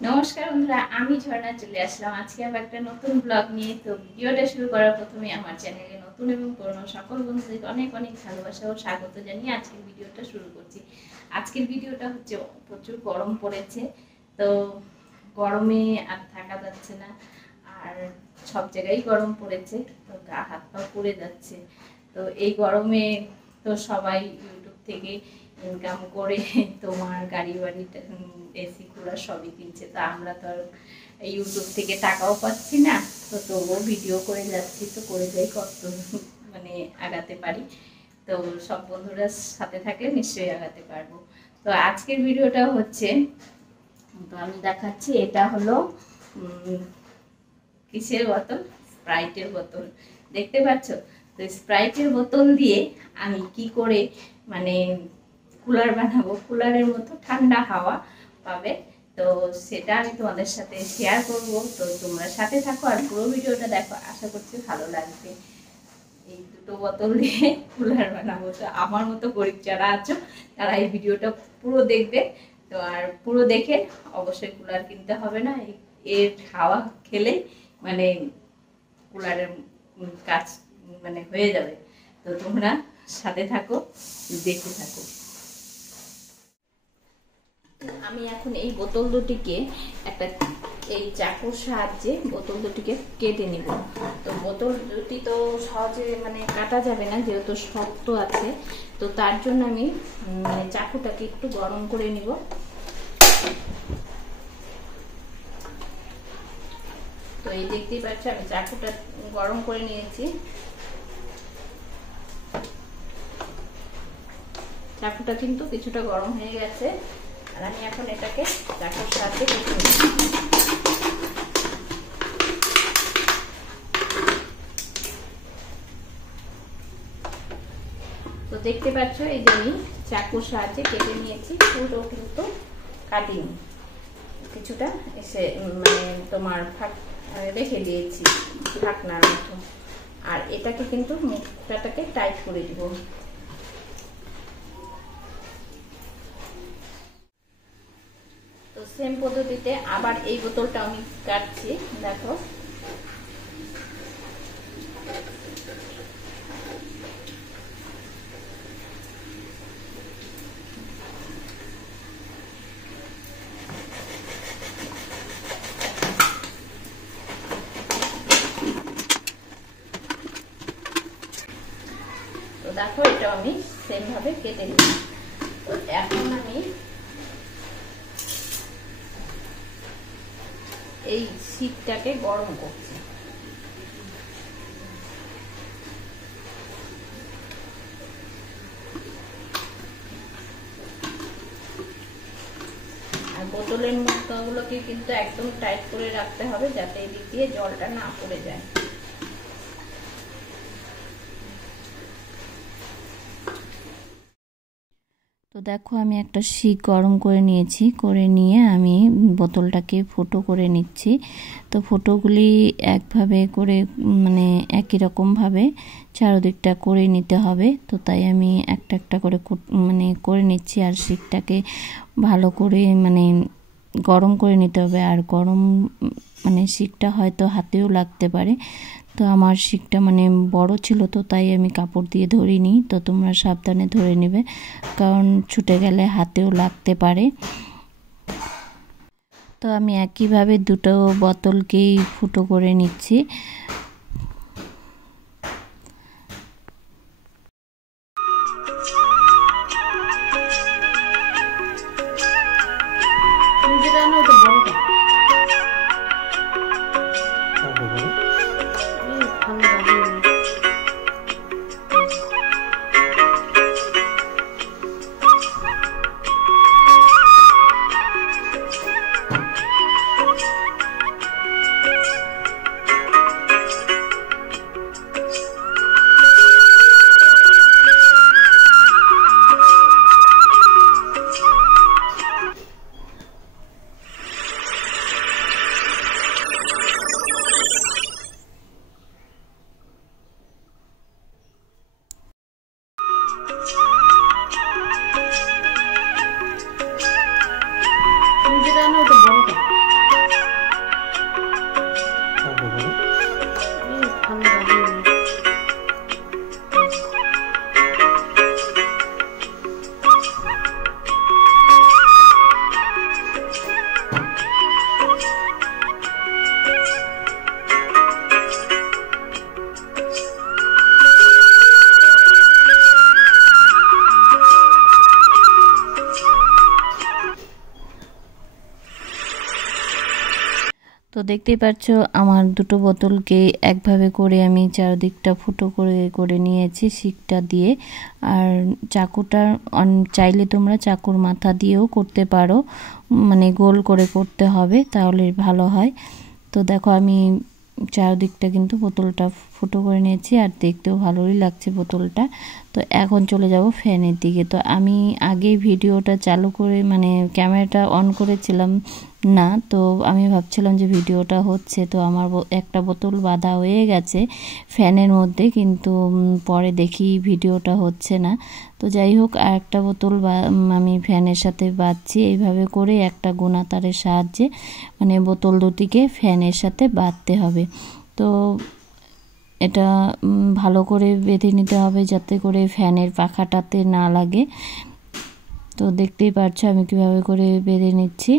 नमस्कार बंधुरा आमी झर्णा चले आसलाम आज के आबार एक नतून ब्लग निये। तो भिडियोटा शुरू करार प्रथमे आमार चैनेले नतून एबं पुरानो सकल बंधुदेरके अनेक अनेक भालोबासा ओ स्वागत जानिये आजकेर भिडियोटा शुरू करछि। आजकेर भिडियोटा हच्छे प्रचुर गरम पड़ेছে, तो गरमे आर थाका जाच्छे ना, आर सब जायगाय गरम पड़ेছে, तो गা हाथ पा पुড়ে যাচ্ছে। तो এই গরমে তো সবাই ইউটিউব থেকে ইনকাম করে তোমার গাড়ি বাড়ি এসি কুলার সবই কিনছে। তো আমরা তো ইউটিউব থেকে টাকাও পাচ্ছি না, তো তবুও ভিডিও করে যাচ্ছি, তো করে যাই কত মানে আগাতে পারি। তো সব বন্ধুরা সাথে থাকলে নিশ্চয়ই আগাতে পারবো। তো আজকের ভিডিওটা হচ্ছে, তো আমি দেখাচ্ছি, এটা হলো কিসের বোতল, স্প্রাইটের বোতল দেখতে পাচ্ছ। তো স্প্রাইটের বোতল দিয়ে আমি কি করে মানে কুলার বানাবো, কুলারের মতো ঠান্ডা হাওয়া পাবে, তো সেটা আমি তোমাদের সাথে শেয়ার করব। তো তোমরা সাথে থাকো আর পুরো ভিডিওটা দেখো, আশা করছি ভালো লাগবে। এই দুটো বোতল দিয়ে কুলার বানাবো। তো আমার মতো গরিব যারা আছো তারা এই ভিডিওটা পুরো দেখবে। তো আর পুরো দেখে অবশ্যই কুলার কিনতে হবে না, এর হাওয়া খেলে মানে কুলারের কাজ মানে হয়ে যাবে। তো তোমরা সাথে থাকো, দেখতে থাকো। আমি এখন এই বোতল দুটিকে একটা এই চাকুর সাহায্যে বোতল দুটিকে কেটে নিব। তো বোতল দুটি তো সহজে মানে কাটা যাবে না, যেহেতু শক্ত আছে। তো তার জন্য আমি মানে চাকুটাকে একটু গরম করে নিব। তো এই দেখতেই পাচ্ছ আমি চাকুটা গরম করে নিয়েছি। চাকুটা কিন্তু কিছুটা গরম হয়ে গেছে, আর আমি এখন এটাকে চাকুর সাহায্যে কেটে নেব। তো দেখতে পাচ্ছ এই যে আমি চাকুর সাহায্যে কেটে নিয়েছি, পুরো কিন্তু কাটিনি, কিছুটা এসে মানে তোমার ফাঁক রেখে দিয়েছি ঢাকনার মতো। আর এটাকে কিন্তু মুখটাকে টাইট করে দিব। তো সেম পদ্ধতিতে আবার এই বোতলটা আমি কাটছি, দেখো। তো দেখো এটা আমি সেম ভাবে কেটে নিই। তো এখন আমি এই শিকটাকে গরম করছি। আর বোতলের মুখগুলোকে কিন্তু একদম টাইট করে রাখতে হবে, যাতে এদিক দিয়ে জলটা না পড়ে যায়। তো দেখো আমি একটা শিক গরম করে নিয়েছি, করে নিয়ে আমি বোতলটাকে ফুটো করে নিচ্ছি। তো ফুটোগুলি একভাবে করে মানে একই রকমভাবে চারদিকটা করে নিতে হবে। তো তাই আমি একটা একটা করে মানে করে নিচ্ছি। আর শিকটাকে ভালো করে মানে গরম করে নিতে হবে। আর গরম মানে শিকটা হয়তো হাতেও লাগতে পারে। তো আমার শিকটা মানে বড় ছিল, তো তাই আমি কাপড় দিয়ে ধরিনি। তো তোমরা সাবধানে ধরে নেবে, কারণ ছুটে গেলে হাতেও লাগতে পারে। তো আমি একইভাবে দুটো বোতলকেই ফুটো করে নিচ্ছি। দেখতেই পাচ্ছ আমার দুটো বোতলকে একভাবে করে আমি চারদিকটা ফুটো করে করে নিয়েছি শিকটা দিয়ে। আর চাকুটা চাইলে তোমরা চাকুর মাথা দিয়েও করতে পারো, মানে গোল করে করতে হবে, তাহলে ভালো হয়। তো দেখো আমি চারদিকটা কিন্তু বোতলটা ফুটো করে নিয়েছি, আর দেখতেও ভালোই লাগছে বোতলটা। তো এখন চলে যাব ফ্যানের দিকে। তো আমি আগে ভিডিওটা চালু করে মানে ক্যামেরাটা অন করেছিলাম না, তো আমি ভাবছিলাম যে ভিডিওটা হচ্ছে, তো আমার একটা বোতল বাঁধা হয়ে গেছে ফ্যানের মধ্যে, কিন্তু পরে দেখি ভিডিওটা হচ্ছে না। তো যাই হোক, আর একটা বোতল আমি ফ্যানের সাথে বাঁধছি এইভাবে করে, একটা গোনা তারের সাহায্যে মানে বোতল দুটিকে ফ্যানের সাথে বাঁধতে হবে। তো এটা ভালো করে বেঁধে নিতে হবে যাতে করে ফ্যানের পাখাটাতে না লাগে। তো দেখতেই পাচ্ছ আমি কিভাবে করে বেঁধে নিচ্ছি।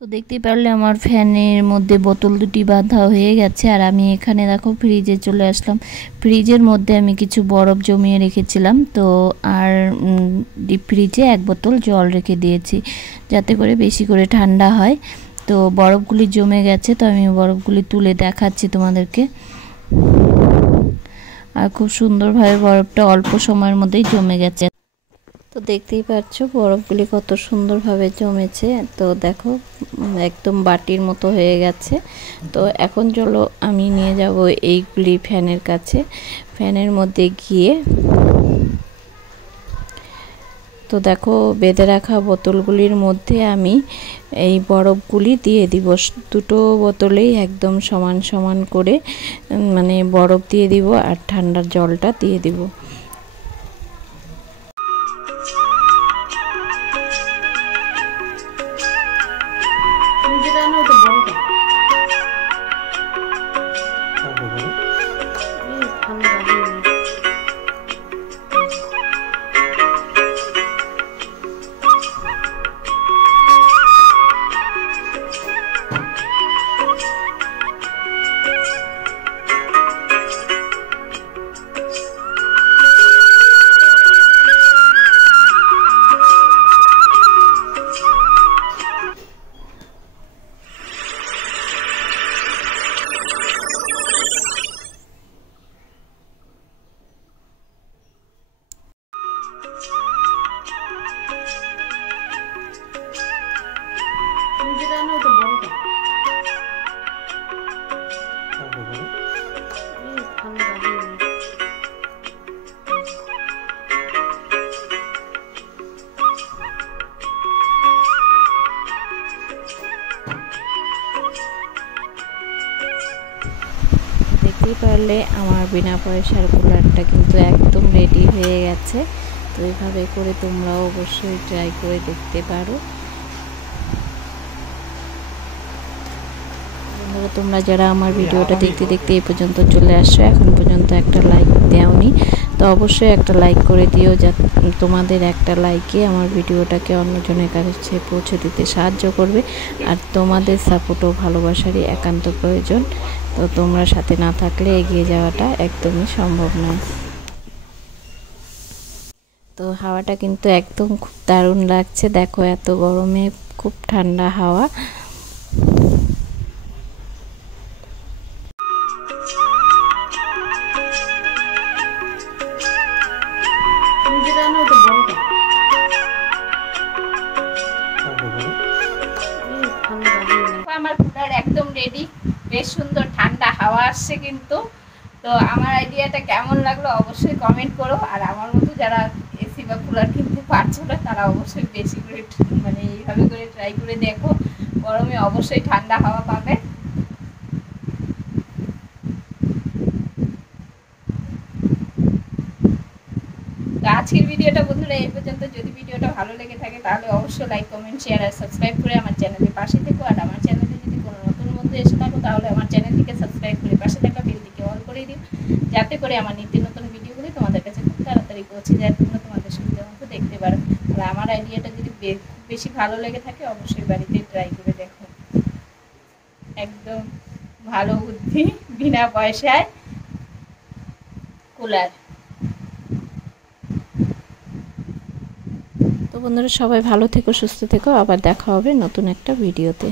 তো দেখতেই পারলে আমার ফ্যানের মধ্যে বোতল দুটি বাঁধা হয়ে গেছে। আর আমি এখানে দেখো ফ্রিজে চলে আসলাম। ফ্রিজের মধ্যে আমি কিছু বরফ জমিয়ে রেখেছিলাম, তো আর ডিপ ফ্রিজে এক বোতল জল রেখে দিয়েছি যাতে করে বেশি করে ঠান্ডা হয়। তো বরফগুলি জমে গেছে, তো আমি বরফগুলি তুলে দেখাচ্ছি তোমাদেরকে। আর খুব সুন্দরভাবে বরফটা অল্প সময়ের মধ্যেই জমে গেছে। তো দেখতেই পাচ্ছ বরফগুলি কত সুন্দরভাবে জমেছে। তো দেখো একদম বাটির মতো হয়ে গেছে। তো এখন চলো আমি নিয়ে যাব এইগুলি ফ্যানের কাছে। ফ্যানের মধ্যে গিয়ে তো দেখো বেঁধে রাখা বোতলগুলির মধ্যে আমি এই বরফগুলি দিয়ে দিব। দুটো বোতলেই একদম সমান সমান করে মানে বরফ দিয়ে দিব, আর ঠান্ডার জলটা দিয়ে দিব। দেখতেই পারলে আমার বিনা পয়সার কুলারটা কিন্তু একদম রেডি হয়ে গেছে। তো এইভাবে করে তোমরাও অবশ্যই ট্রাই করে দেখতে পারো। বন্ধুরা, তোমরা যারা আমার ভিডিওটা দেখতে দেখতে এই পর্যন্ত চলে আসছো, এখন পর্যন্ত একটা লাইক দেওনি, তো অবশ্যই একটা লাইক করে দিও, যা তোমাদের একটা লাইকে আমার ভিডিওটাকে অন্যজনের কাছে পৌঁছে দিতে সাহায্য করবে। আর তোমাদের সাপোর্ট ও ভালোবাসারই একান্ত প্রয়োজন। তো তোমরা সাথে না থাকলে এগিয়ে যাওয়াটা একদমই সম্ভব নয়। তো হাওয়াটা কিন্তু একদম খুব দারুণ লাগছে, দেখো এত গরমে খুব ঠান্ডা হাওয়া। আমার কুলার একদম রেডি, বেশ সুন্দর ঠান্ডা হাওয়া আসছে কিন্তু। তো আমার আইডিয়াটা কেমন লাগলো অবশ্যই কমেন্ট করো। আর আমার মতো যারা এসি বা কুলার কিনতে পারছো না তারা অবশ্যই বেশি করে মানে এইভাবে করে ট্রাই করে দেখো, গরমে অবশ্যই ঠান্ডা হাওয়া পাবে। তো আজকের ভিডিওটা বন্ধুরা এই পর্যন্ত। যদি ভিডিওটা ভালো লেগে থাকে তাহলে অবশ্যই লাইক, কমেন্ট, শেয়ার আর সাবস্ক্রাইব করে আমার চ্যানেলের পাশে থেকো। আর আমার চ্যানেলে যদি কোনো নতুন বন্ধু এসে থাকো তাহলে আমার চ্যানেলটিকে সাবস্ক্রাইব করে পাশে থাকা বেলটিকে অল করে দিও, যাতে করে আমার নিত্য নতুন ভিডিওগুলি তোমাদের কাছে খুব তাড়াতাড়ি পৌঁছে যায়, তোমরা তোমাদের সুবিধা মতো দেখতে পারো। আর আমার আইডিয়াটা যদি বেশি ভালো লেগে থাকে অবশ্যই বাড়িতে ট্রাই করে দেখো। একদম ভালো বুদ্ধি, বিনা পয়সায় কুলার। তো বন্ধুরা, সবাই ভালো থেকো, সুস্থ থেকো, আবার দেখা হবে নতুন একটা ভিডিওতে।